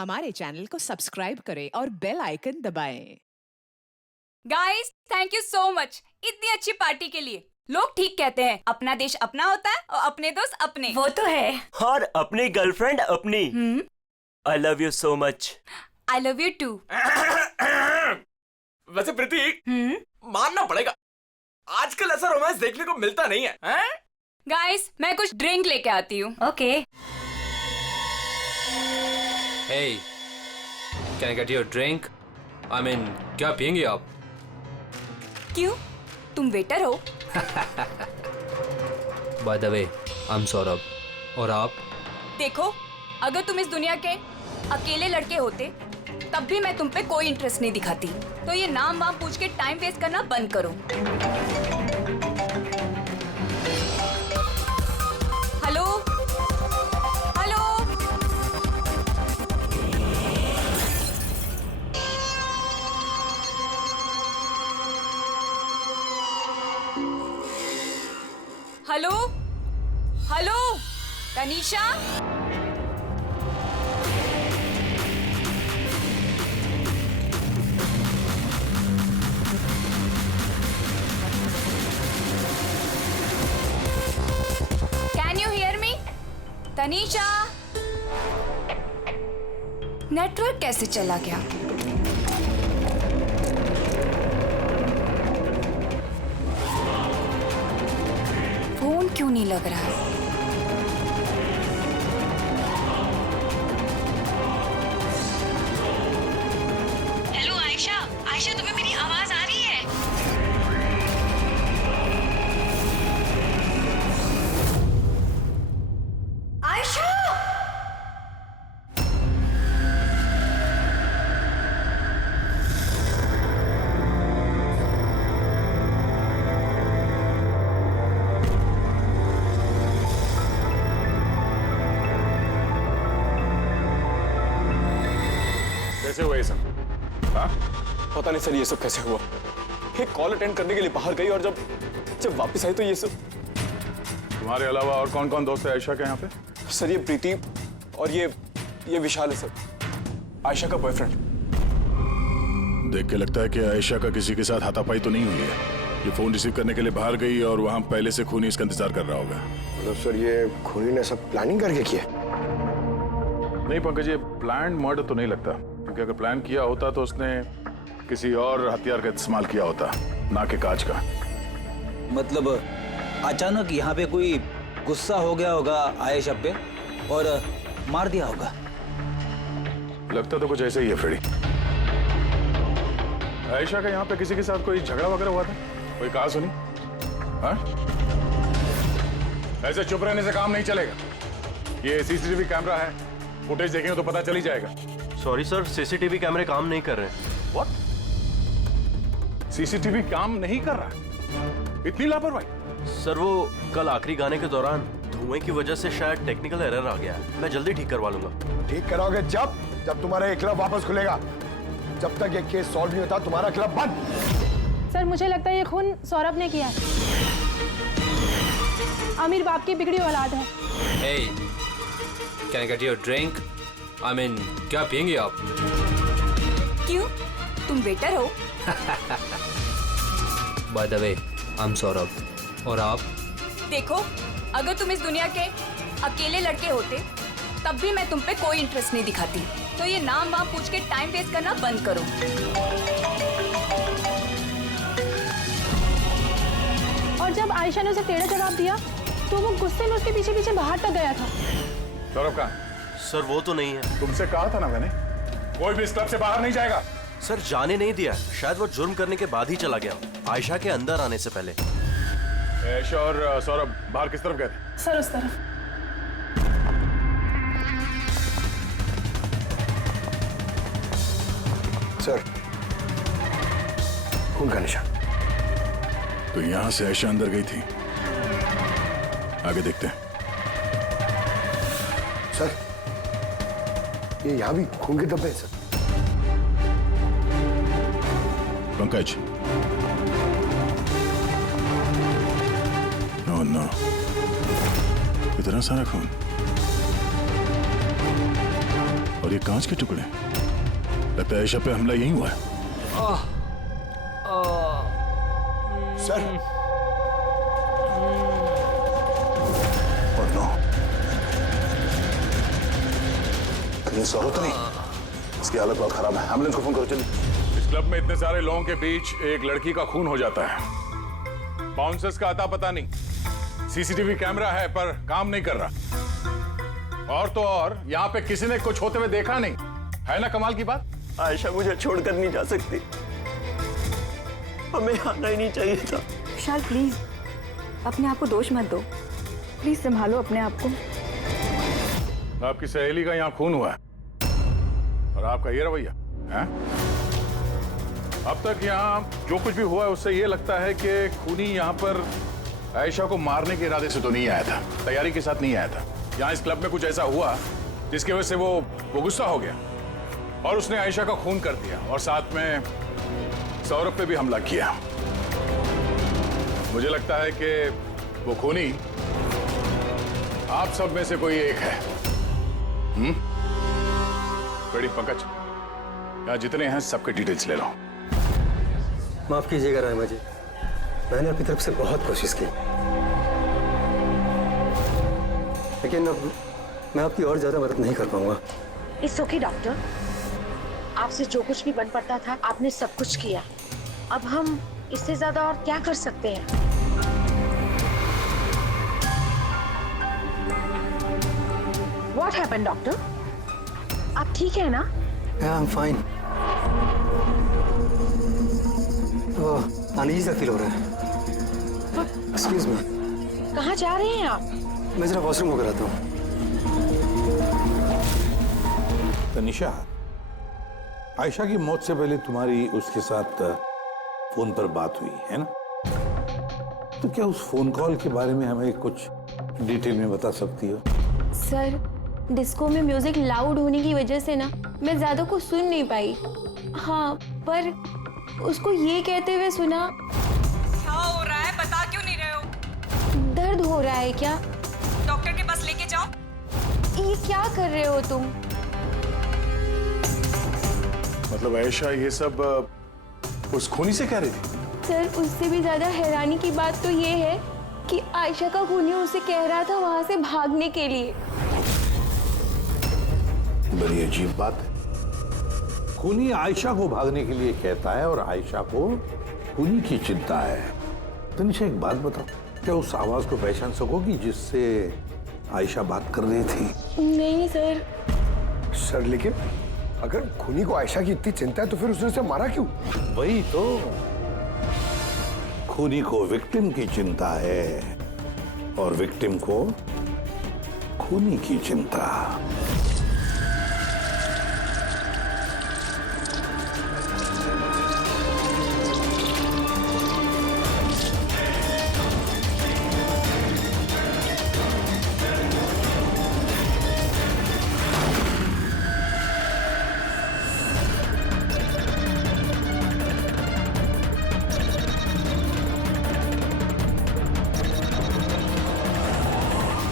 हमारे चैनल को सब्सक्राइब करें और बेल आइकन दबाएं। Guys thank you so much इतनी अच्छी पार्टी के लिए। लोग ठीक कहते हैं, अपना देश अपना होता है और अपने दोस्त अपने। वो तो है। और अपनी गर्लफ्रेंड अपनी। I love you so much. I love you too. वैसे प्रीति, मानना पड़ेगा, आजकल ऐसा रोमांस देखने को मिलता नहीं है, हैं? गाइस मैं कुछ ड्रिंक लेके आती हूँ। Okay. Hey, can I get you a drink? I mean, क्या पियेंगे आप? क्यों, तुम वेटर हो? By the way, I'm Saurabh. और आप? देखो, अगर तुम इस दुनिया के अकेले लड़के होते तब भी मैं तुम पे कोई इंटरेस्ट नहीं दिखाती। तो ये नाम वाम पूछ के टाइम वेस्ट करना बंद करो। Hello hello, hello hello, Tanisha. Can you hear me? Tanisha. Network कैसे चला गया? फोन क्यों नहीं लग रहा है? हेलो आयशा, आयशा तुम्हें मेरी आवाज आ रही है? आयशा! कैसे हुआ ये सब? हाँ? पता नहीं सर, ये सब कैसे हुआ। एक कॉल अटेंड करने के लिए बाहर गई और जब वापस आई तो ये सब। तुम्हारे अलावा और कौन कौन दोस्त है आयशा के यहाँ पे? सर ये प्रीति और ये विशाल है सर, आयशा का बॉयफ्रेंड। देख के लगता है कि आयशा का किसी के साथ हाथापाई तो नहीं हुई है। ये फोन रिसीव करने के लिए बाहर गई और वहाँ पहले से खूनी इसका इंतजार कर रहा होगा। मतलब सर ये खूनी ने सब प्लानिंग करके किया? नहीं पंकज, ये प्लान मर्डर तो नहीं लगता, क्योंकि अगर प्लान किया होता तो उसने किसी और हथियार का इस्तेमाल किया होता, ना कि कांच का। मतलब अचानक यहाँ पे कोई गुस्सा हो गया होगा आयशा पे और मार दिया होगा। लगता तो कुछ ऐसे ही है फ्रेडी। आयशा का यहाँ पे किसी के साथ कोई झगड़ा वगैरह हुआ था? कोई कहा सुनी? हाँ? ऐसे चुप रहने से काम नहीं चलेगा। ये सीसीटीवी कैमरा है, फुटेज देखेंगे तो पता चल ही जाएगा। सॉरी सर, सीसीटीवी कैमरे काम नहीं कर रहे हैं। व्हाट? सीसीटीवी काम नहीं कर रहा है? इतनी लापरवाही? सर वो कल आखिरी गाने के दौरान धुएं की वजह से शायद टेक्निकल एरर आ गया है। मैं जल्दी ठीक करवा लूंगा। ठीक कराओगे जब तुम्हारा ये क्लब वापस खुलेगा। जब तक ये केस सॉल्व नहीं होता तुम्हारा क्लब बंद। सर मुझे लगता है ये खून सौरभ ने किया है। अमीर बाप की बिगड़ी औलाद है। Hey, can I get you a drink? I mean, क्या पियेंगे आप? क्यों, तुम वेटर हो? By the way, I'm Saurabh. और आप? देखो, अगर तुम इस दुनिया के अकेले लड़के होते तब भी मैं तुम पे कोई इंटरेस्ट नहीं दिखाती। तो ये नाम वाम पूछ के टाइम वेस्ट करना बंद करो। और जब आयशा ने उसे टेढ़ा जवाब दिया तो वो गुस्से में उसके पीछे पीछे बाहर तक गया था। सौरभ कहाँ? सर वो तो नहीं है। तुमसे कहा था ना मैंने, कोई भी इस क्लब से बाहर नहीं जाएगा। सर जाने नहीं दिया, शायद वो जुर्म करने के बाद ही चला गया, आयशा के अंदर आने से पहले। आयशा और सौरभ बाहर किस तरफ गए थे? सर उस तरफ। सर खून का निशान। तो यहां से आयशा अंदर गई थी। आगे देखते हैं। सर ये यहाँ भी खून के धब्बे हैं सर। पंकज, नो, इतना सारा खून। और और ये कांच के टुकड़े, लगता है आयशा पे हमला यहीं हुआ है। सर, और नो, कहीं सौरभ तो नहीं? इसकी हालत बहुत खराब है, एम्बुलेंस को फोन करो जल्दी। इस क्लब में इतने सारे लोगों के बीच एक लड़की का खून हो जाता है, बाउंसर्स का अता पता नहीं, सीसीटीवी कैमरा है पर काम नहीं कर रहा, और तो और यहाँ पे किसी ने कुछ होते हुए देखा नहीं है ना। कमाल की बात। आयशा मुझे छोड़कर नहीं जा सकती, हमें आना ही नहीं चाहिए था। विशाल प्लीज अपने आप को दोष मत दो, प्लीज संभालो अपने आप को। आपकी सहेली का यहाँ खून हुआ है और आपका ये रवैया है। अब तक यहाँ जो कुछ भी हुआ है उससे ये लगता है कि खूनी यहाँ पर आयशा को मारने के इरादे से तो नहीं आया था, तैयारी के साथ नहीं आया था। यहाँ इस क्लब में कुछ ऐसा हुआ जिसकी वजह से वो गुस्सा हो गया और उसने आयशा का खून कर दिया और साथ में सौरभ पे भी हमला किया। मुझे लगता है कि वो खूनी आप सब में से कोई एक है। बड़ी पंकज, यहाँ जितने हैं सबके डिटेल्स ले लो। माफ कीजिएगा रायमा जी, मैंने अपनी तरफ से बहुत कोशिश की, लेकिन अब मैं आपकी और ज्यादा मदद नहीं कर पाऊंगा। इट्स ओके डॉक्टर, आपसे जो कुछ भी बन पड़ता था आपने सब कुछ किया, अब हम इससे ज्यादा और क्या कर सकते हैं। What happened, doctor? आप ठीक है ना? Yeah, I'm fine. Uneasy feel हो रहा है। Excuse me. कहाँ जा रहे हैं आप? मैं जरा वॉशरूम होकर आता हूँ। तनिषा, आयशा की मौत से पहले तुम्हारी उसके साथ फोन पर बात हुई है ना? तो क्या उस फोन कॉल के बारे में हमें कुछ डिटेल में बता सकती हो? सर, डिस्को में म्यूजिक लाउड होने की वजह से ना मैं ज्यादा कुछ सुन नहीं पाई। हाँ, पर उसको ये कहते हुए सुना। क्या हो रहा है, बता क्यों नहीं रहे हो? दर्द हो रहा है क्या? डॉक्टर के पास लेके जाओ। ये क्या कर रहे हो तुम? मतलब आयशा ये सब उस खूनी से कह रही थी? सर, उससे भी ज्यादा हैरानी की बात तो ये है कि आयशा का खूनी उसे कह रहा था वहां से भागने के लिए। बड़ी अजीब बात है। खूनी आयशा को भागने के लिए कहता है और आयशा को खूनी की चिंता है। तनिषा, एक बात बताओ, क्या उस आवाज को पहचान सकोगी जिससे आयशा बात कर रही थी? नहीं सर। सर, लेकिन अगर खूनी को आयशा की इतनी चिंता है तो फिर उसने उसे मारा क्यों? वही तो, खूनी को विक्टिम की चिंता है और विक्टिम को खूनी की चिंता।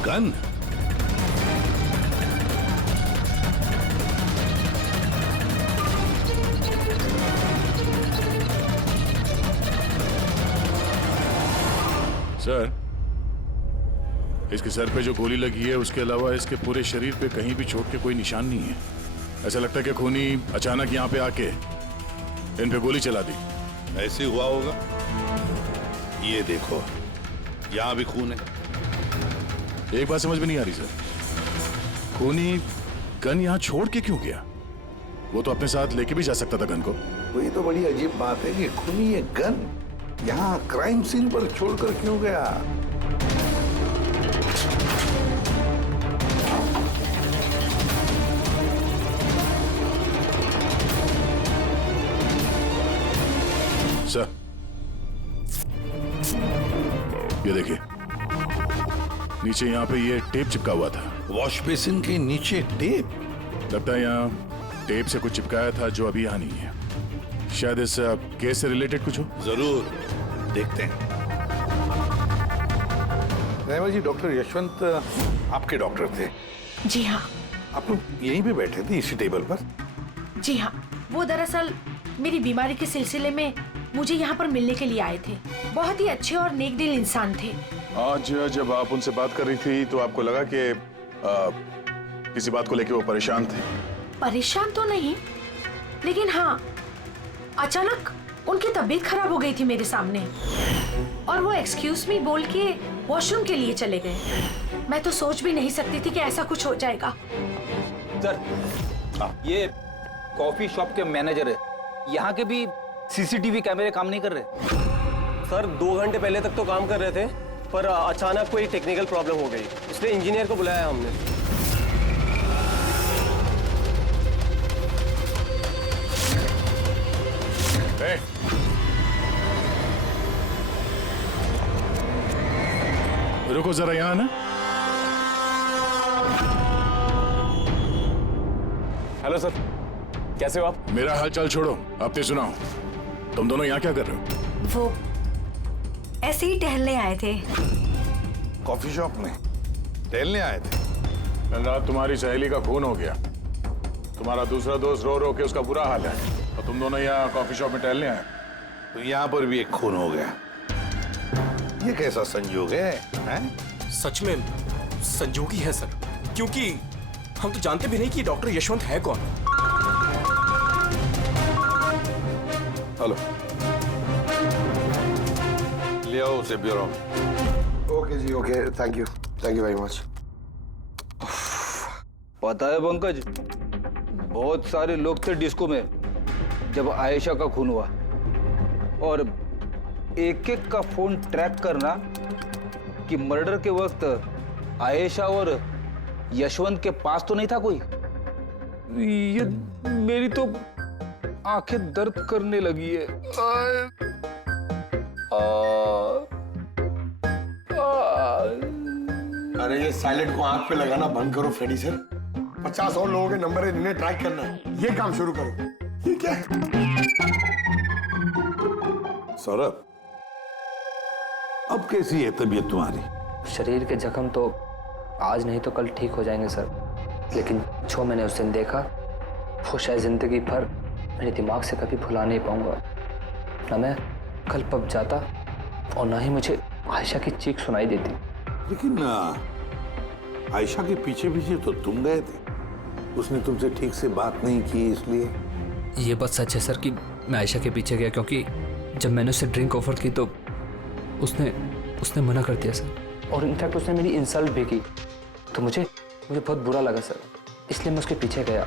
गन? सर, इसके सर पे जो गोली लगी है उसके अलावा इसके पूरे शरीर पे कहीं भी चोट के कोई निशान नहीं है। ऐसा लगता है कि खूनी अचानक यहाँ पे आके इन पे गोली चला दी। ऐसे हुआ होगा। ये देखो, यहाँ भी खून है। एक बात समझ में नहीं आ रही सर, खूनी गन यहाँ छोड़ के क्यों गया? वो तो अपने साथ लेके भी जा सकता था गन को। वही तो बड़ी अजीब बात है कि खूनी ये गन यहाँ क्राइम सीन पर छोड़कर क्यों गया? सर, ये देखिए, नीचे यहाँ पे ये टेप चिपका हुआ था। वॉश बेसिन के नीचे टेप? लगता है यहाँ टेप से कुछ चिपकाया था जो अभी यहाँ नहीं है। शायद इस केस से रिलेटेड कुछ हो। जरूर देखते हैं। रायमा जी, डॉक्टर यशवंत आपके डॉक्टर थे? जी हाँ। आप लोग यहीं पे बैठे थे इसी टेबल पर? जी हाँ, वो दरअसल मेरी बीमारी के सिलसिले में मुझे यहाँ पर मिलने के लिए आए थे। बहुत ही अच्छे और नेक दिल इंसान थे। आज जब आप उनसे बात कर रही थी तो आपको लगा कि किसी बात को लेकर वो परेशान थे? परेशान तो नहीं, लेकिन हाँ, अचानक उनकी तबीयत खराब हो गई थी मेरे सामने और वो एक्सक्यूज मी बोल के वॉशरूम के लिए चले गए। मैं तो सोच भी नहीं सकती थी कि ऐसा कुछ हो जाएगा। सर, ये कॉफी शॉप के मैनेजर है। यहाँ के भी सीसीटीवी कैमरे काम नहीं कर रहे। सर 2 घंटे पहले तक तो काम कर रहे थे, पर अचानक कोई टेक्निकल प्रॉब्लम हो गई, इसलिए इंजीनियर को बुलाया हमने। रुको जरा यहाँ ना। हेलो सर, कैसे हो आप? मेरा हालचाल छोड़ो, आपने सुनाओ, तुम दोनों यहाँ क्या कर रहे हो? वो ऐसे ही टहलने आए थे। कॉफी शॉप में टहलने आए थे? कल रात तुम्हारी सहेली का खून हो गया, तुम्हारा दूसरा दोस्त रो रो के उसका बुरा हाल है, और तुम दोनों यहाँ कॉफी शॉप में टहलने आए। तो यहाँ पर भी एक खून हो गया। ये कैसा संयोग है, हैं? सच में संजोगी है सर, क्योंकि हम तो जानते भी नहीं कि डॉक्टर यशवंत है कौन। हेलो, ले आओ उसे ब्यूरो में। ओके जी, okay, thank you very much. पता है पंकज, बहुत सारे लोग थे डिस्को में जब आयशा का खून हुआ, और एक एक का फोन ट्रैक करना कि मर्डर के वक्त आयशा और यशवंत के पास तो नहीं था कोई। ये मेरी तो आंखें दर्द करने लगी है। अरे ये साइलेंट को आंख पे लगाना बंद करो फ्रेडी सर। 50 और लोगों के नंबर है जिन्हें ट्रैक करना है, ये काम शुरू करो। ये क्या है? सौरभ, अब कैसी है तबीयत तुम्हारी? शरीर के जख्म तो आज नहीं तो कल ठीक हो जाएंगे सर, लेकिन जो मैंने उस दिन देखा वो शायद जिंदगी भर मेरे दिमाग से कभी भुला नहीं पाऊंगा। ना मैं कल पब जाता और ना ही मुझे आयशा की चीख सुनाई देती। लेकिन आयशा के पीछे पीछे तो तुम गए थे, उसने तुमसे ठीक से बात नहीं की, इसलिए। ये बात सच है सर कि मैं आयशा के पीछे गया, क्योंकि जब मैंने उसे ड्रिंक ऑफर की तो उसने मना कर दिया सर, और इनफैक्ट उसने मेरी इंसल्ट भी की, तो मुझे बहुत बुरा लगा सर, इसलिए मैं उसके पीछे गया।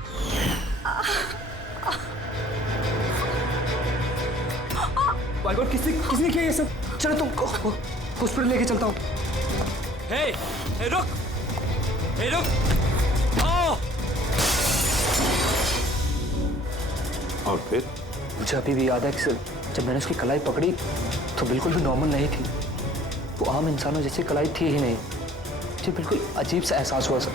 माय गॉड, किसने किया ये सब? चलो तुमको हॉस्पिटल लेके चलता हूँ। हे रुक। और फिर? मुझे अभी भी याद है कि जब मैंने उसकी कलाई पकड़ी तो बिल्कुल भी नॉर्मल नहीं थी, वो आम इंसानों जैसी कलाई थी ही नहीं। मुझे बिल्कुल अजीब सा एहसास हुआ सर।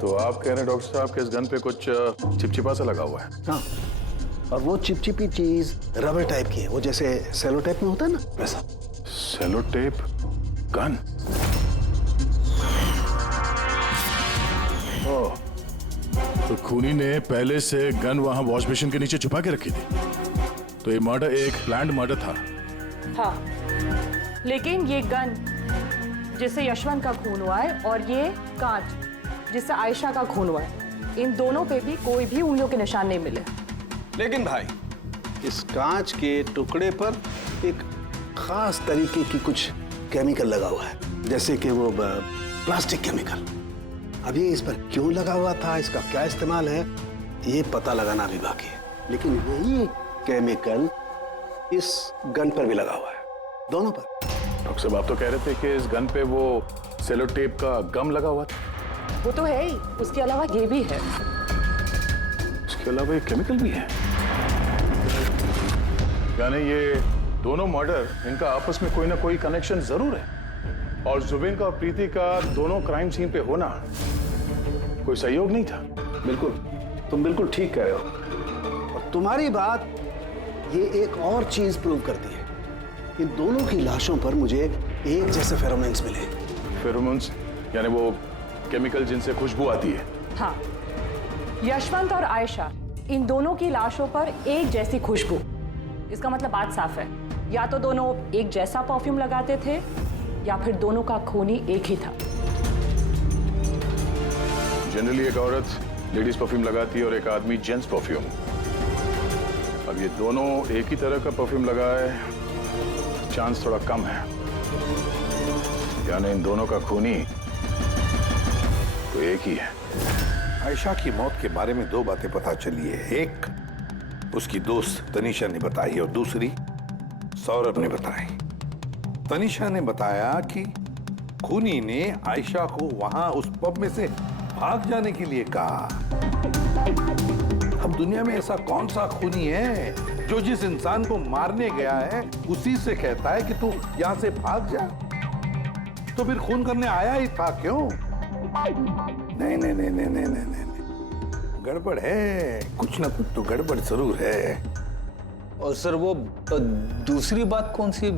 तो आप कह रहे हैं डॉक्टर साहब के इस गन पे कुछ चिपचिपा सा लगा हुआ है? हाँ, और वो चिपचिपी चीज रबर टाइप की है, वो जैसे सेलो टेप में होता है ना, वैसा। Cello tape gun? ओह, तो खूनी ने पहले से गन वहां वॉश बेसिन के नीचे छुपा के रखी थी, तो ये मर्डर एक प्लान्ड मर्डर था। हाँ, लेकिन ये गन जिससे यशवंत का खून हुआ है और ये कांच जिससे आयशा का खून हुआ है, इन दोनों पे भी कोई भी उंगलियों के निशान नहीं मिले। लेकिन भाई, इस कांच के टुकड़े पर एक खास तरीके की कुछ केमिकल लगा हुआ है, जैसे कि वो प्लास्टिक केमिकल। अब ये इस पर क्यों लगा हुआ था, इसका क्या इस्तेमाल है, ये पता लगाना भी बाकी है। लेकिन यही केमिकल इस गन पर भी लगा हुआ है, दोनों पर। डॉक्टर साहब, आप तो कह रहे थे कि इस गन पे वो सेलो टेप का गम लगा हुआ था। वो तो है ही, उसके अलावा ये भी है। उसके अलावा ये केमिकल भी है, यानी ये दोनों मर्डर, इनका आपस में कोई ना कोई कनेक्शन जरूर है। और जुबिन का और प्रीति का दोनों क्राइम सीन पे होना कोई सहयोग नहीं था। बिल्कुल, तुम बिल्कुल ठीक कह रहे हो, और तुम्हारी बात ये एक और चीज प्रूव करती है। इन दोनों की लाशों पर मुझे एक जैसे फेरोमोन्स मिले। फेरोमोन्स यानी वो केमिकल जिनसे खुशबू आती है। हाँ, यशवंत और आयशा इन दोनों की लाशों पर एक जैसी खुशबू। इसका मतलब बात साफ है, या तो दोनों एक जैसा परफ्यूम लगाते थे या फिर दोनों का खून ही एक ही था। जनरली एक औरत लेडीज परफ्यूम लगाती है और एक आदमी जेंट्स परफ्यूम। अब ये दोनों एक ही तरह का परफ्यूम लगाए, चांस थोड़ा कम है। यानी इन दोनों का खूनी तो एक ही है। आयशा की मौत के बारे में दो बातें पता चली है। एक उसकी दोस्त तनीषा ने बताई और दूसरी सौरभ ने बताई। तनीषा ने बताया कि खूनी ने आयशा को वहां उस पब में से भाग जाने के लिए कहा। अब दुनिया में ऐसा कौन सा खूनी है जो जिस इंसान को मारने गया है उसी से कहता है कि तू यहां से भाग जा? तो फिर खून करने आया ही था क्यों? नहीं नहीं नहीं नहीं नहीं नहीं नहीं, गड़बड़ है, कुछ ना कुछ तो गड़बड़ जरूर है। और सर वो दूसरी बात कौन सी?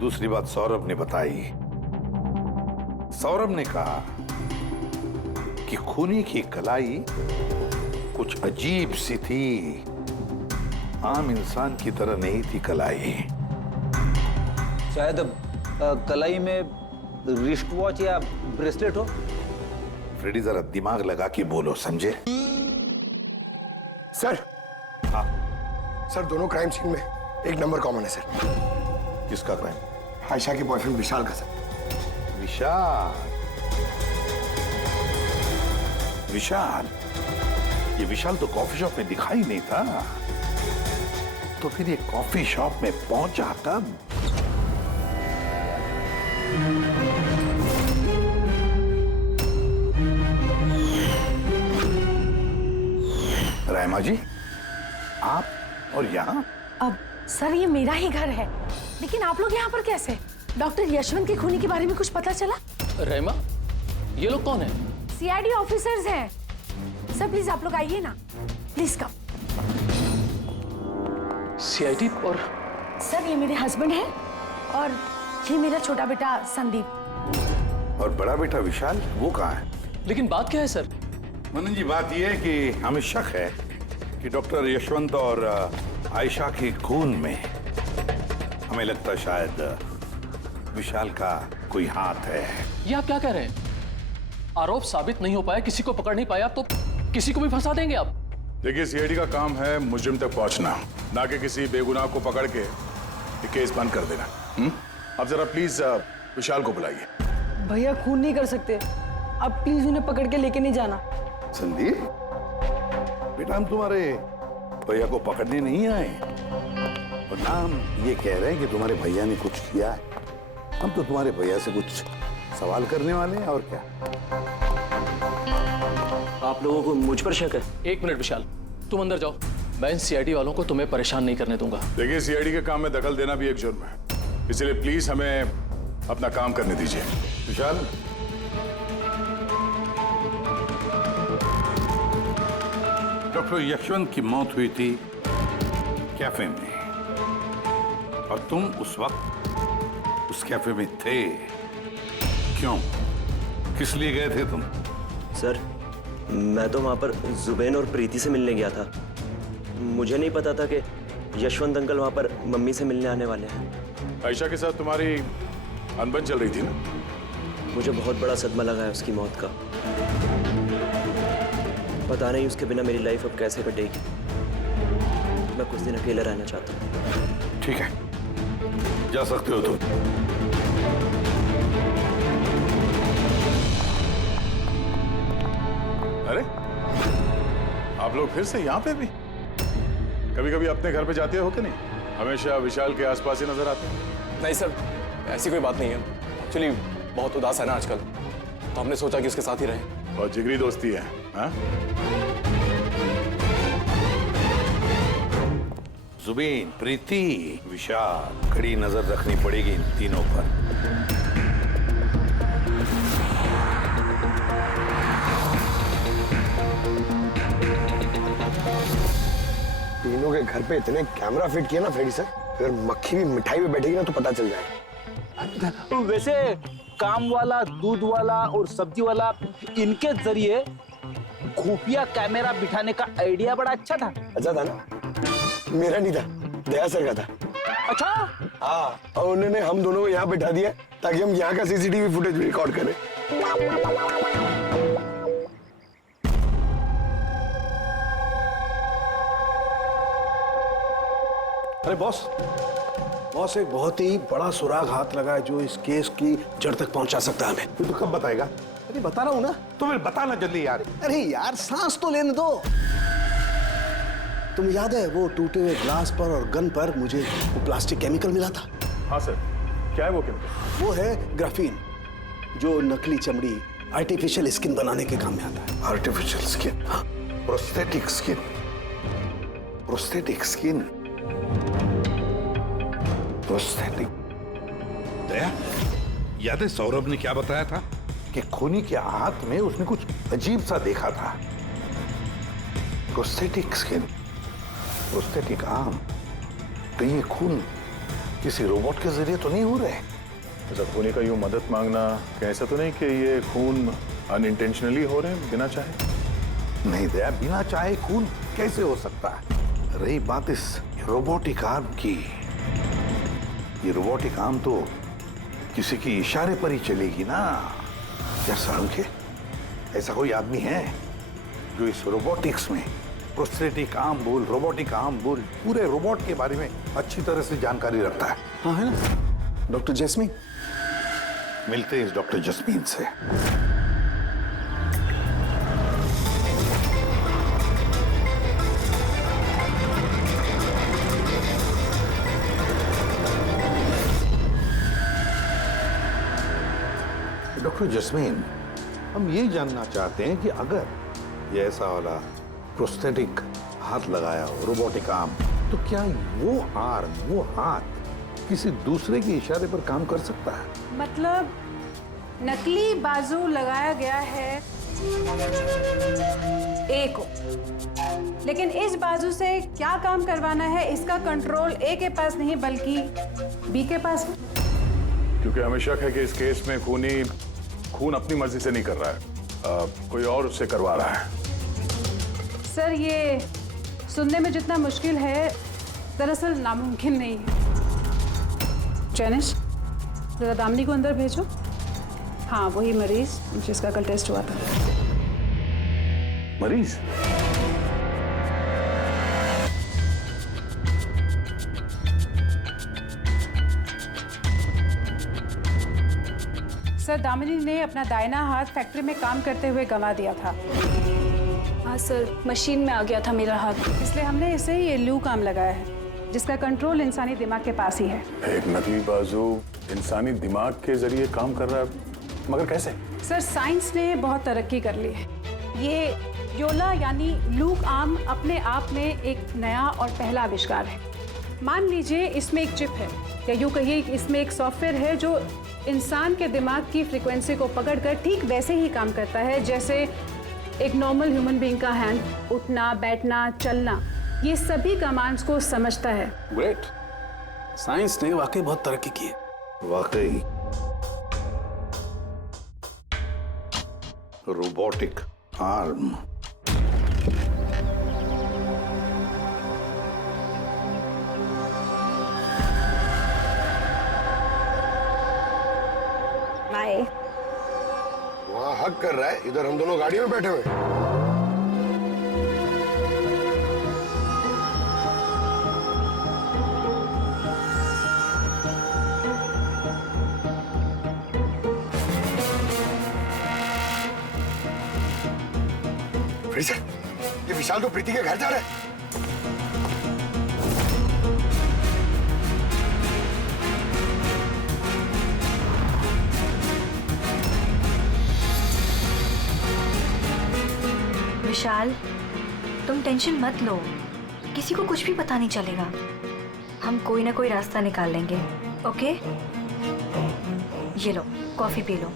दूसरी बात सौरभ ने बताई। सौरभ ने कहा कि खूनी की कलाई कुछ अजीब सी थी, आम इंसान की तरह नहीं थी कलाई। शायद कलाई में रिस्ट वॉच या ब्रेसलेट हो। फ्रेडी जरा दिमाग लगा के बोलो, समझे? सर। हाँ सर, दोनों क्राइम सीन में एक नंबर कॉमन है सर। किसका क्राइम? आयशा के बॉयफ्रेंड विशाल का सर। विशाल? विशाल? ये विशाल तो कॉफी शॉप में दिखाई नहीं था, तो फिर ये कॉफी शॉप में पहुंचा कब? रहमा जी, आप और यहाँ? अब सर ये मेरा ही घर है, लेकिन आप लोग यहाँ पर कैसे? डॉक्टर यशवंत के खूनी के बारे में कुछ पता चला? रहमा, ये लोग कौन है? सीआईडी ऑफिसर्स हैं। सर प्लीज आप लोग आइए ना, प्लीज कम। सीआईडी? और सर ये मेरे हस्बैंड हैं और ये मेरा छोटा बेटा संदीप। और बड़ा बेटा विशाल, वो कहाँ है? लेकिन बात क्या है सर? मनन जी, बात यह है कि हमें शक है कि डॉक्टर यशवंत और आयशा के खून में हमें लगता है शायद विशाल का कोई हाथ है। ये आप क्या कह रहे हैं? आरोप साबित नहीं हो पाया, किसी को पकड़ नहीं पाया, आप तो किसी को भी फंसा देंगे आप। देखिए, सीआईडी का काम है मुजरिम तक पहुंचना, ना कि किसी बेगुनाह को पकड़ के ये केस बंद कर देना। अब जरा प्लीज विशाल को बुलाइए। भैया खून नहीं कर सकते, अब प्लीज उन्हें पकड़ के लेके नहीं जाना। संदीप बेटा, हम तुम्हारे भैया को पकड़ने नहीं आए और ना हम ये कह रहे हैं कि तुम्हारे भैया ने कुछ किया है। हम तो तुम्हारे भैया से कुछ सवाल करने वाले हैं, और क्या। आप लोगों को मुझ पर शक है? एक मिनट विशाल, तुम अंदर जाओ, मैं इन सीआईडी वालों को तुम्हें परेशान नहीं करने दूंगा। देखिए, सीआईडी के काम में दखल देना भी एक जुर्म है, इसलिए प्लीज हमें अपना काम करने दीजिए। विशाल, डॉक्टर यशवंत की मौत हुई थी कैफे में और तुम उस वक्त उस कैफे में थे। क्यों, किस लिए गए थे तुम? सर, मैं तो वहां पर जुबैन और प्रीति से मिलने गया था। मुझे नहीं पता था कि यशवंत अंकल वहां पर मम्मी से मिलने आने वाले हैं। आयशा के साथ तुम्हारी अनबन चल रही थी ना? मुझे बहुत बड़ा सदमा लगा है उसकी मौत का। पता नहीं उसके बिना मेरी लाइफ अब कैसे कटेगी। मैं कुछ दिन अकेला रहना चाहता हूँ। ठीक है, जा सकते हो तुम। अरे, आप लोग फिर से यहाँ पे भी? कभी कभी अपने घर पे जाते हो कि नहीं? हमेशा विशाल के आसपास ही नजर आते हैं। नहीं सर, ऐसी कोई बात नहीं है। एक्चुअली बहुत उदास है ना आजकल, तो हमने सोचा कि उसके साथ ही रहें। बहुत जिगरी दोस्ती है, हाँ? जुबीन, प्रीति, विशाल, कड़ी नजर रखनी पड़ेगी इन तीनों पर। लोग के घर पे इतने कैमरा फिट किए ना फ्रेडी सर, अगर मक्खी भी मिठाई पे बैठेगी ना तो पता चल जाएगा। वैसे काम वाला, दूध वाला और सब्जी वाला, इनके जरिए खुफिया कैमरा बिठाने का आइडिया बड़ा अच्छा था। अच्छा था ना? मेरा नहीं था, दया सर का था। अच्छा? हाँ, और उन्होंने हम दोनों को यहाँ बिठा दिया ताकि हम यहाँ का सीसीटीवी फुटेज भी रिकॉर्ड करें। अरे बॉस, एक बहुत ही बड़ा सुराग हाथ लगा है जो इस केस की जड़ तक पहुंचा सकता है हमें। तू कब बताएगा? अरे बता रहा हूं ना। तो फिर बताना जल्दी यार। अरे यार सांस तो लेने दो। तुम्हें याद है वो टूटे हुए ग्लास पर और गन पर मुझे वो प्लास्टिक केमिकल मिला था? हाँ सर, क्या है वो केमिकल? वो है ग्राफीन, जो नकली चमड़ी, आर्टिफिशियल स्किन बनाने के काम में आता है। Artificial skin? हाँ। Prosthetic skin? Prosthetic skin? Prosthetic? Daya, याद है सौरभ ने क्या बताया था कि खूनी के हाथ में उसने कुछ अजीब सा देखा था। प्रोस्थेटिक स्किन, प्रोस्थेटिक आर्म, कहीं ये खून किसी रोबोट के जरिए तो नहीं हो रहे? ऐसा खूनी का यूं मदद मांगना कैसा तो नहीं कि ये खून अनइंटेंशनली हो रहे हैं बिना चाहे? नहीं दया, बिना चाहे खून कैसे हो सकता है? रही बात इस रोबोटिक आर्म की, ये रोबोटिक आर्म तो किसी के इशारे पर ही चलेगी ना। क्या साहब के ऐसा कोई आदमी है जो इस रोबोटिक्स में प्रोस्थेटिक आर्म बोल, रोबोटिक आर्म बोल, पूरे रोबोट के बारे में अच्छी तरह से जानकारी रखता है? हाँ है ना, डॉक्टर जैस्मीन। मिलते हैं इस डॉक्टर जैस्मीन से। डॉक्टर जैस्मीन, हम ये जानना चाहते हैं कि अगर ये ऐसा वाला प्रोस्थेटिक हाथ लगाया हो, रोबोटिक आर्म, तो क्या वो आर्म, वो हाथ किसी दूसरे के इशारे पर काम कर सकता है? मतलब नकली बाजू लगाया गया है ए को, लेकिन इस बाजू से क्या काम करवाना है इसका कंट्रोल ए के पास नहीं बल्कि बी के पास है। क्योंकि हमें शक है कि इस केस में खूनी खून अपनी मर्जी से नहीं कर रहा है, कोई और उससे करवा रहा है। सर ये सुनने में जितना मुश्किल है दरअसल नामुमकिन नहीं है। जैनिश, जरा दामिनी को अंदर भेजो। हाँ, वही मरीज जिसका कल टेस्ट हुआ था। मरीज? सर, दामिनी ने अपना दाहिना हाथ फैक्ट्री में काम करते हुए गंवा दिया था। हाँ सर, मशीन में आ गया था मेरा हाथ, इसलिए हमने इसे ये लू काम लगाया है जिसका कंट्रोल इंसानी दिमाग के पास ही है। एक नकली बाजू इंसानी दिमाग के जरिए काम कर रहा है, मगर कैसे? सर, साइंस ने बहुत तरक्की कर ली है। ये योला यानी लूक आर्म अपने आप में एक नया और पहला आविष्कार है। मान लीजिए इसमें एक चिप है, या यूँ कहिए इसमें एक सॉफ्टवेयर है जो इंसान के दिमाग की फ्रीक्वेंसी को पकड़कर ठीक वैसे ही काम करता है जैसे एक नॉर्मल ह्यूमन बीइंग का हैंड, उठना, बैठना, चलना, ये सभी कमांड्स को समझता है। ग्रेट, साइंस ने वाकई बहुत तरक्की की है। वाकई रोबोटिक आर्म। बाय। वहाँ हक कर रहा है, इधर हम दोनों गाड़ी में बैठे हुए हैं। ये विशाल तो प्रीति के घर जा रहा है। विशाल, तुम टेंशन मत लो, किसी को कुछ भी पता नहीं चलेगा। हम कोई ना कोई रास्ता निकाल लेंगे, ओके? ये लो, कॉफी पी लो।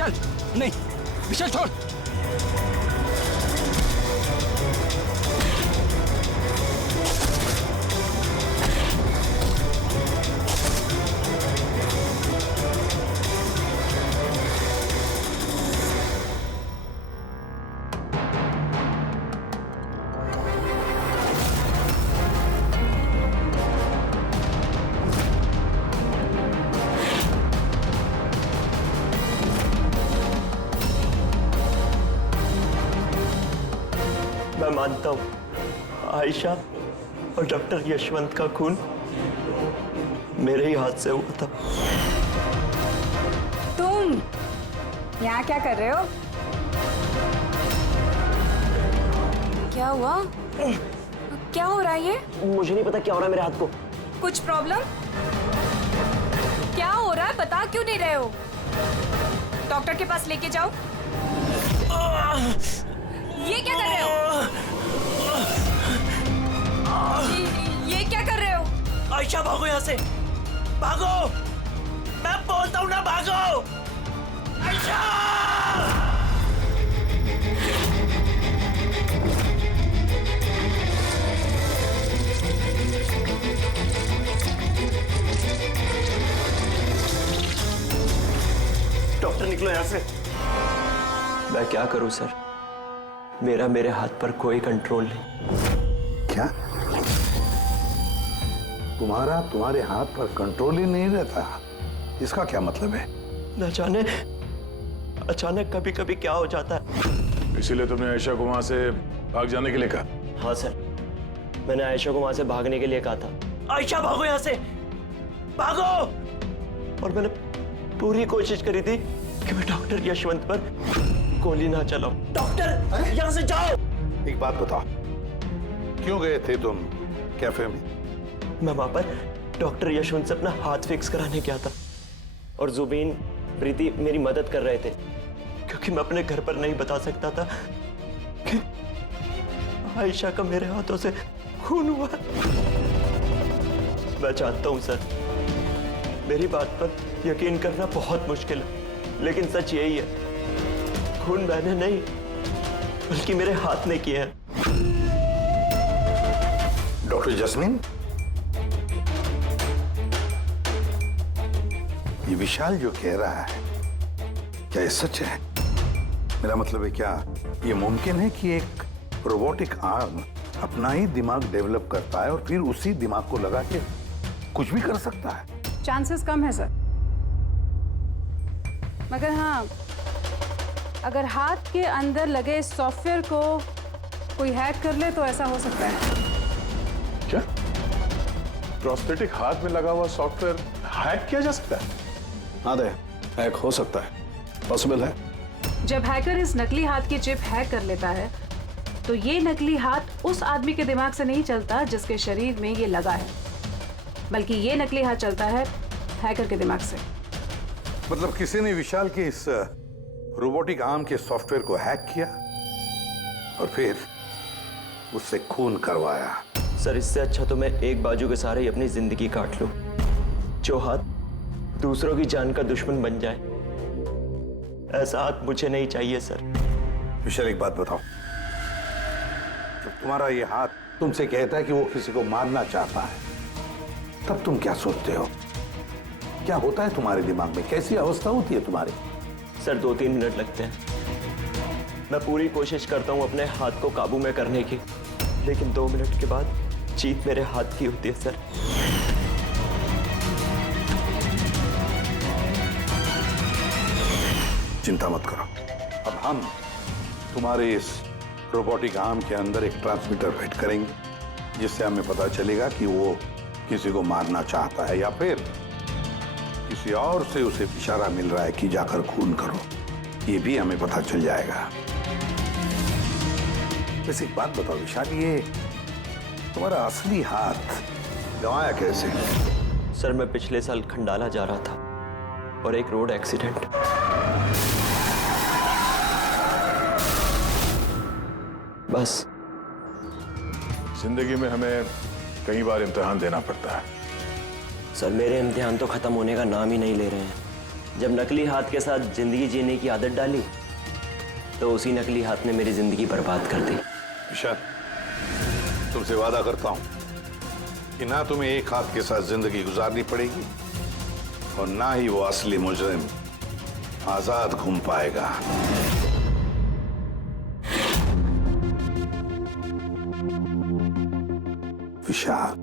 विशाल नहीं, विशाल छोड़। मैं मानता हूं आयशा और डॉक्टर यशवंत का खून मेरे ही हाथ से हुआ था। तुम यहाँ क्या कर रहे हो? क्या हुआ? क्या हो रहा है ये? मुझे नहीं पता क्या हो रहा है मेरे हाथ को। कुछ प्रॉब्लम? क्या हो रहा है बता क्यों नहीं रहे हो? डॉक्टर के पास लेके जाओ। ये क्या कर रहे हो? ये क्या कर रहे हो? आयशा भागो यहाँ से, भागो! मैं बोलता हूँ ना भागो! आयशा! डॉक्टर निकलो यहाँ से। मैं क्या करूँ सर? मेरे हाथ पर कोई कंट्रोल नहीं। क्या? तुम्हारे हाथ पर कंट्रोल ही नहीं रहता? इसका क्या मतलब है? न जाने अचानक कभी कभी क्या हो जाता है। इसीलिए तुमने आयशा को वहां से भाग जाने के लिए कहा? हाँ सर, मैंने आयशा को वहां से भागने के लिए कहा था। आयशा भागो यहाँ से, भागो! और मैंने पूरी कोशिश करी थी कि मैं डॉक्टर यशवंत पर गोली ना चलाऊं। डॉक्टर यहाँ से जाओ। एक बात बताओ, क्यों गए थे तुम कैफे में? मैं वहां पर डॉक्टर यशवंत से अपना हाथ फिक्स कराने गया था और जुबीन, प्रीति मेरी मदद कर रहे थे क्योंकि मैं अपने घर पर नहीं बता सकता था कि आयशा का मेरे हाथों से खून हुआ। मैं जानता हूं सर, मेरी बात पर यकीन करना बहुत मुश्किल है, लेकिन सच यही है, खून मैंने नहीं बल्कि मेरे हाथ ने किया है। डॉक्टर जस्मीन, ये विशाल जो कह रहा है क्या ये सच है? मेरा मतलब है, क्या ये मुमकिन है कि एक रोबोटिक आर्म अपना ही दिमाग डेवलप करता है और फिर उसी दिमाग को लगा के कुछ भी कर सकता है? चांसेस कम है सर, मगर हाँ, अगर हाथ के अंदर लगे सॉफ्टवेयर को कोई हैक कर ले तो ऐसा हो सकता है। क्या? प्रोस्थेटिक हाथ में लगा हुआ सॉफ्टवेयर हैक किया जा सकता है? हाँ दे, हैक हो सकता है, पॉसिबल है। जब हैकर इस नकली हाथ की चिप हैक कर लेता है तो ये नकली हाथ उस आदमी के दिमाग से नहीं चलता जिसके शरीर में ये लगा है, बल्कि ये नकली हाथ चलता है हैकर के दिमाग से। मतलब किसी ने विशाल के इस रोबोटिक आर्म के सॉफ्टवेयर को हैक किया और फिर उससे खून करवाया। सर, इससे अच्छा तो मैं एक बाजू के सहारे ही अपनी जिंदगी काट लूं, जो हाथ दूसरों की जान का दुश्मन बन जाए। ऐसा हाथ मुझे नहीं चाहिए सर। विशाल, एक बात बताओ, जब तुम्हारा ये हाथ तुमसे कहता है कि वो किसी को मारना चाहता है, तब तुम क्या सोचते हो? क्या होता है तुम्हारे दिमाग में? कैसी अवस्था होती है तुम्हारी? सर, 2-3 मिनट लगते हैं। मैं पूरी कोशिश करता हूं अपने हाथ को काबू में करने की, लेकिन 2 मिनट के बाद जीत मेरे हाथ की होती है सर। चिंता मत करो, अब हम तुम्हारे इस रोबोटिक आर्म के अंदर एक ट्रांसमीटर फिट करेंगे, जिससे हमें पता चलेगा कि वो किसी को मारना चाहता है या फिर किसी और से उसे इशारा मिल रहा है कि जाकर खून करो। ये भी हमें पता चल जाएगा। वैसे एक बात बताओ विशाल, ये तुम्हारा असली हाथ गंवाया कैसे? सर, मैं पिछले साल खंडाला जा रहा था और एक रोड एक्सीडेंट। बस। जिंदगी में हमें कई बार इम्तिहान देना पड़ता है। सर, मेरे इम्तिहान तो खत्म होने का नाम ही नहीं ले रहे हैं। जब नकली हाथ के साथ जिंदगी जीने की आदत डाली तो उसी नकली हाथ ने मेरी जिंदगी बर्बाद कर दी। विशाल, तुमसे वादा करता हूं कि ना तुम्हें एक हाथ के साथ जिंदगी गुजारनी पड़ेगी और ना ही वो असली मुजरिम आजाद घूम पाएगा। विशाल,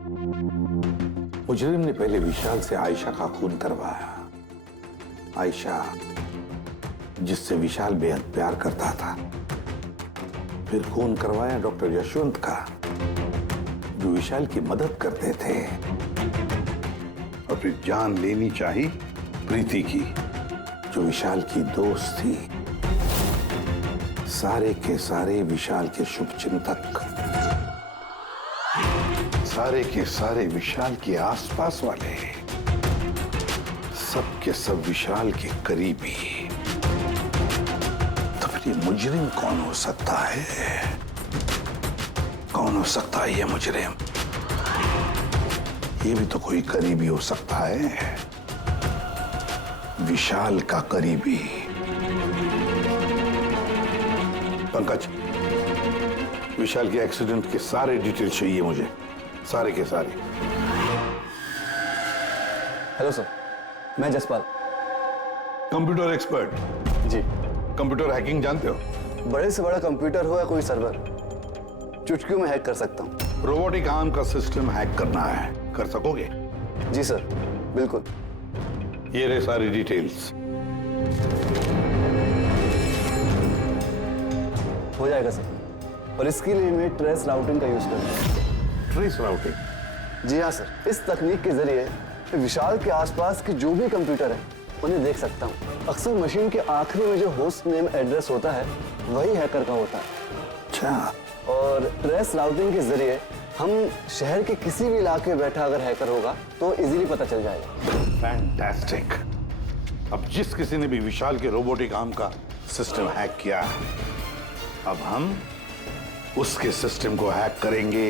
मुजरिम ने पहले विशाल से आयशा का खून करवाया। आयशा जिससे विशाल बेहद प्यार करता था। फिर खून करवाया डॉक्टर यशवंत का, जो विशाल की मदद करते थे। और फिर जान लेनी चाहिए प्रीति की, जो विशाल की दोस्त थी। सारे के सारे विशाल के शुभचिंतक, सारे के सारे विशाल के आसपास वाले, सब के सब विशाल के करीबी। तो फिर ये मुजरिम कौन हो सकता है? कौन हो सकता है ये मुजरिम? ये भी तो कोई करीबी हो सकता है, विशाल का करीबी। पंकज, विशाल के एक्सीडेंट के सारे डिटेल चाहिए मुझे, सारे के सारे। हेलो सर, मैं जसपाल, कंप्यूटर एक्सपर्ट। जी। कंप्यूटर हैकिंग जानते हो? बड़े से बड़ा कंप्यूटर हो या कोई सर्वर, चुटकियों में हैक कर सकता हूँ। रोबोटिक आर्म का सिस्टम हैक करना है, कर सकोगे? जी सर, बिल्कुल। ये रहे सारी डिटेल्स। हो जाएगा सर, और इसके लिए मैं ट्रेस राउटिंग का यूज करूँगा। Trace routing? जी हाँ सर, इस तकनीक के जरिए विशाल के आसपास के जो भी कंप्यूटर है उन्हें देख सकता हूँ। अक्सर मशीन के आखिरी में जो होस्ट नेम एड्रेस होता है वही हैकर का होता है। अच्छा। और ट्रेस राउटिंग के जरिए हम शहर के किसी भी इलाके में बैठा अगर हैकर होगा तो इजीली पता चल जाएगा। फैंटास्टिक। अब जिस किसी ने भी विशाल के रोबोटिक आर्म का सिस्टम हैक किया, अब हम उसके सिस्टम को हैक करेंगे।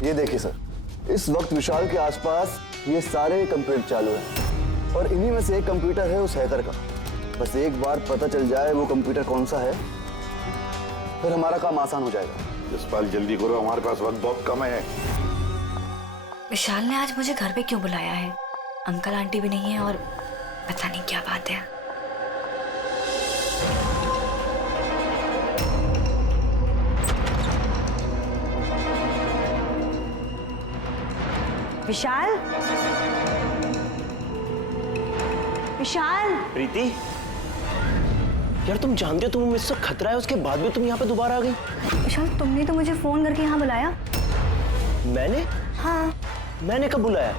ये देखिए सर, इस वक्त विशाल के आसपास ये सारे कंप्यूटर चालू हैं और इन्हीं में से एक कंप्यूटर है उस हैकर का। बस एक बार पता चल जाए वो कंप्यूटर कौन सा है, फिर हमारा काम आसान हो जाएगा। जसपाल, जल्दी करो, हमारे पास वक्त बहुत कम है। विशाल ने आज मुझे घर पे क्यों बुलाया है? अंकल आंटी भी नहीं है और पता नहीं क्या बात है। विशाल, विशाल। प्रीति, यार तुम जानते हो तुम्हें मुझसे खतरा है, उसके बाद भी तुम यहाँ पे दोबारा आ गई। विशाल, तुमने तो मुझे फोन करके यहाँ बुलाया। मैंने? हाँ। मैंने कब बुलाया?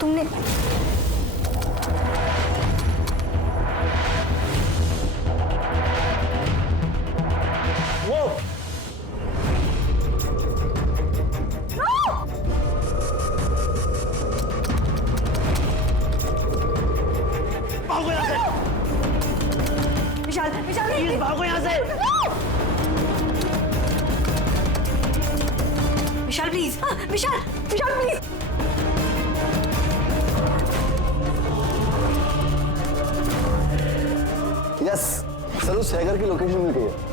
तुमने वो भागो यहाँ से। विशाल, विशाल, प्लीज भागो यहाँ से। Vishal please, Vishal, Vishal please. Yes sir, उस हैकर की लोकेशन मिल गई है।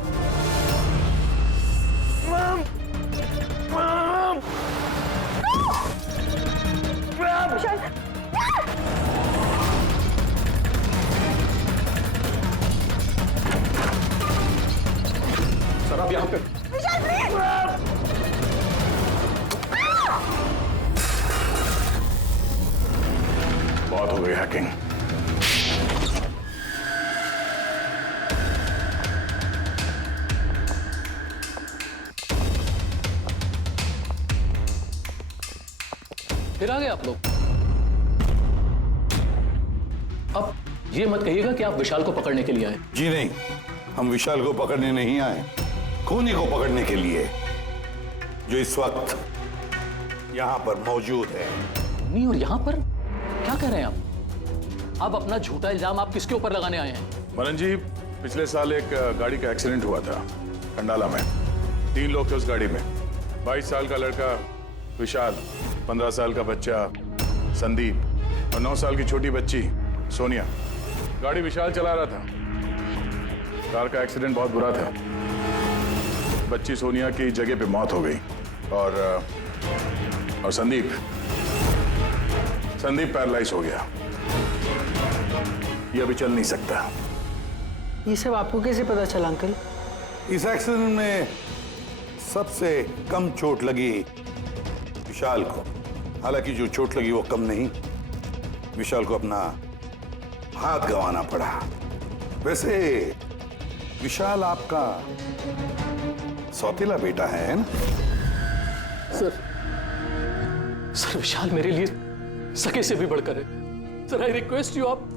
सर आप यहाँ पे। बहुत हो गई हैकिंग। फिर आ गए आप लोग। अब ये मत कहिएगा कि आप विशाल को पकड़ने के लिए आए। जी नहीं, हम विशाल को पकड़ने नहीं आए, खूनी को पकड़ने के लिए, जो इस वक्त यहाँ पर मौजूद है। खूनी? और यहाँ पर क्या कह रहे हैं आप? अब अपना झूठा इल्जाम आप किसके ऊपर लगाने आए हैं? मनन जी, पिछले साल एक गाड़ी का एक्सीडेंट हुआ था कंडाला में। 3 लोग थे उस गाड़ी में। 22 साल का लड़का विशाल, 15 साल का बच्चा संदीप और 9 साल की छोटी बच्ची सोनिया। गाड़ी विशाल चला रहा था। कार का एक्सीडेंट बहुत बुरा था। बच्ची सोनिया की जगह पे मौत हो गई और संदीप पैरालाइज हो गया। ये अभी चल नहीं सकता। ये सब आपको कैसे पता चला अंकल? इस एक्सीडेंट में सबसे कम चोट लगी विशाल को। हालांकि जो चोट लगी वो कम नहीं, विशाल को अपना हाथ गंवाना पड़ा। वैसे विशाल आपका सौतेला बेटा है ना? सर विशाल मेरे लिए सगे से भी बढ़कर है। सर आई रिक्वेस्ट यू, आप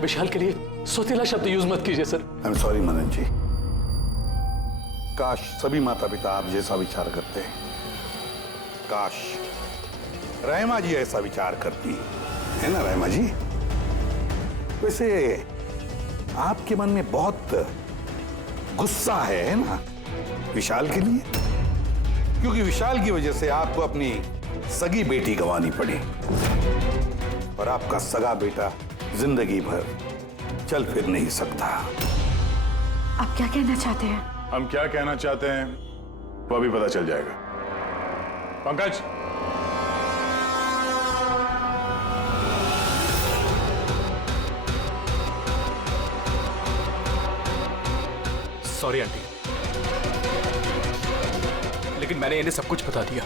विशाल के लिए सौतेला शब्द यूज मत कीजिए सर। आई एम सॉरी मनन जी। काश सभी माता पिता आप जैसा विचार करते हैं। काश रहमा जी ऐसा विचार करती है ना रहमा जी? वैसे आपके मन में बहुत गुस्सा है ना विशाल के लिए, क्योंकि विशाल की वजह से आपको अपनी सगी बेटी गंवानी पड़ी और आपका सगा बेटा जिंदगी भर चल फिर नहीं सकता। आप क्या कहना चाहते हैं? हम क्या कहना चाहते हैं वो अभी पता चल जाएगा। पंकज, सॉरी आंटी, लेकिन मैंने इन्हें सब कुछ बता दिया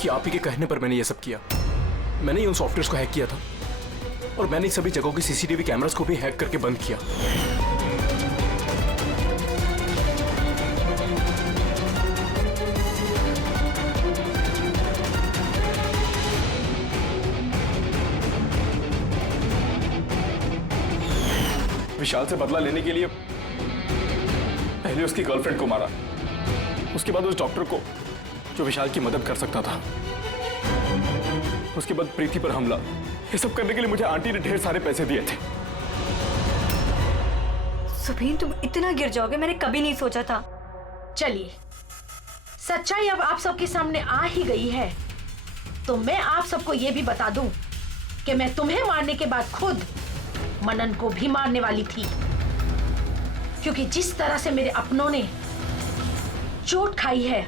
कि आप ही के कहने पर मैंने ये सब किया। मैंने ही उन सॉफ्टवेयर्स को हैक किया था और मैंने सभी जगहों की सीसीटीवी कैमरास को भी हैक करके बंद किया। विशाल से बदला लेने के लिए पहले उसकी गर्लफ्रेंड को मारा, उसके बाद उस डॉक्टर को जो विशाल की मदद कर सकता था, उसके बाद प्रीति पर हमला। ये सब करने के लिए मुझे आंटी ने ढेर सारे पैसे दिए थे। सुबीन, तुम इतना गिर जाओगे मैंने कभी नहीं सोचा था। चलिए, सच्चाई अब आप सबके सामने आ ही गई है, तो मैं आप सबको ये भी बता दूं कि मैं तुम्हें मारने के बाद खुद मनन को भी मारने वाली थी, क्योंकि जिस तरह से मेरे अपनों ने चोट खाई है,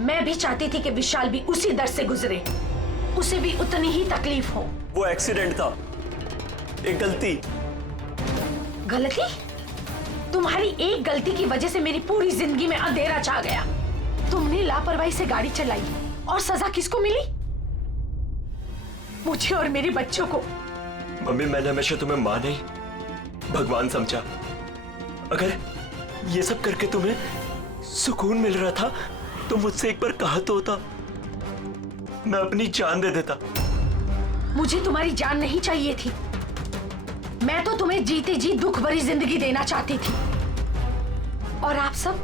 मैं भी चाहती थी कि विशाल भी उसी दर्द से गुजरे, उसे भी उतनी ही तकलीफ हो। वो एक्सीडेंट था, एक गलती। गलती? तुम्हारी एक गलती की वजह से मेरी पूरी जिंदगी में अंधेरा छा गया। तुमने लापरवाही से गाड़ी चलाई और सजा किसको मिली? मुझे और मेरे बच्चों को। मम्मी, मैंने हमेशा तुम्हें मां नहीं भगवान समझा। अगर ये सब करके तुम्हें सुकून मिल रहा था तो मुझसे एक बार कहा तो होता, मैं अपनी जान दे देता। मुझे तुम्हारी जान नहीं चाहिए थी, मैं तो तुम्हें जीते जी दुख भरी जिंदगी देना चाहती थी। और आप सब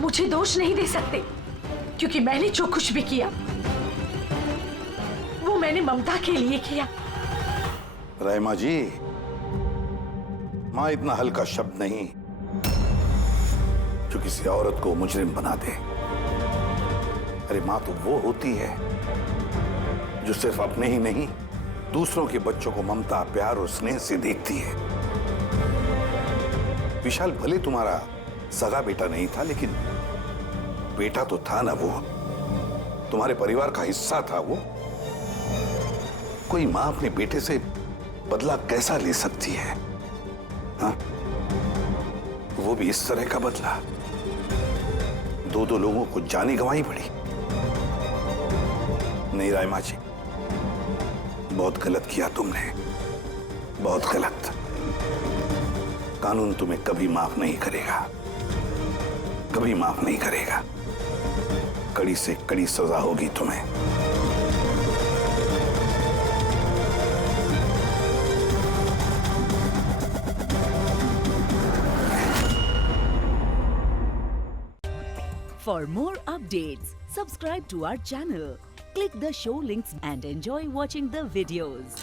मुझे दोष नहीं दे सकते, क्योंकि मैंने जो कुछ भी किया वो मैंने ममता के लिए किया। रहमा जी, मां इतना हल्का शब्द नहीं जो किसी औरत को मुजरिम बना दे। अरे मां तो वो होती है जो सिर्फ अपने ही नहीं दूसरों के बच्चों को ममता, प्यार और स्नेह से देखती है। विशाल भले तुम्हारा सगा बेटा नहीं था, लेकिन बेटा तो था ना, वो तुम्हारे परिवार का हिस्सा था। वो कोई मां अपने बेटे से बदला कैसा ले सकती है? हाँ? वो भी इस तरह का बदला। दो लोगों को जाने गंवाई पड़ी। नहीं रायमा जी, बहुत गलत किया तुमने, बहुत गलत। कानून तुम्हें कभी माफ नहीं करेगा, कभी माफ नहीं करेगा। कड़ी से कड़ी सजा होगी तुम्हें। For more updates, subscribe to our channel, click the show links and enjoy watching the videos.